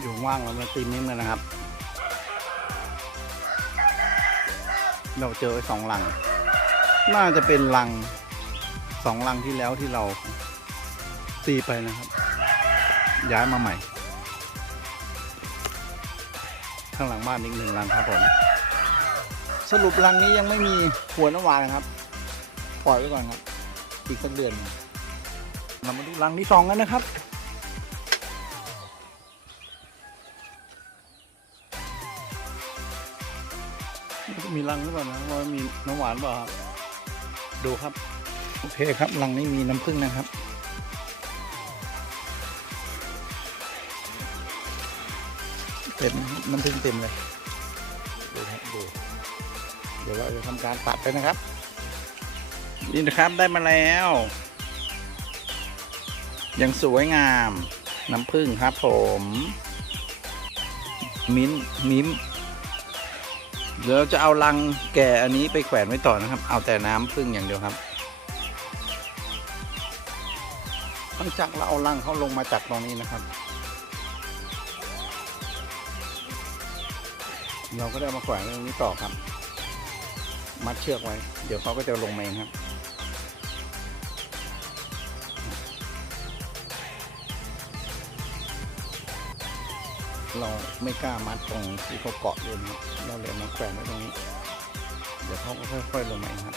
อยู่ว่างเรามาตีมิ้มกันนะครับ เราเจอสองลัง น่าจะเป็นลังสองลังที่แล้วที่เราตีไปนะครับ ย้ายมาใหม่ ข้างหลังบ้านอีกหนึ่งลังครับผม สรุปลังนี้ยังไม่มีหัวน้ำหวานนะครับ ปล่อยไว้ก่อนครับ อีกสักเดือนเรามาดูลังที่สองกันนะครับ มีรังหรือเปล่านะว่ามีน้ำหวานเปล่าครับดูครับ โอเคครับรังนี้มีน้ำผึ้งนะครับ เต็มน้ำผึ้งเต็มเลยดูครับดูเดี๋ยวเราจะทำการตัดไปนะครับ นี่นะครับได้มาแล้วยังสวยงาม น้ำผึ้งครับผม มิ้นมิ้ม เดี๋ยวเราจะเอาลังแก่อันนี้ไปแขวนไว้ต่อนะครับ เอาแต่น้ำพึ่งอย่างเดียวครับหลังจากเราเอาลังเขาลงมาจากตรงนี้นะครับ เราก็ได้มาแขวนตรงนี้ต่อครับ มัดเชือกไว้ เดี๋ยวเขาก็จะลงมาเองครับ เราไม่กล้ามัดตรงที่เขาเกาะอยนะเราเลยมาแขวนไว้ตรงนี้ เดี๋ยวเขาก็ค่อยๆลงมาครับ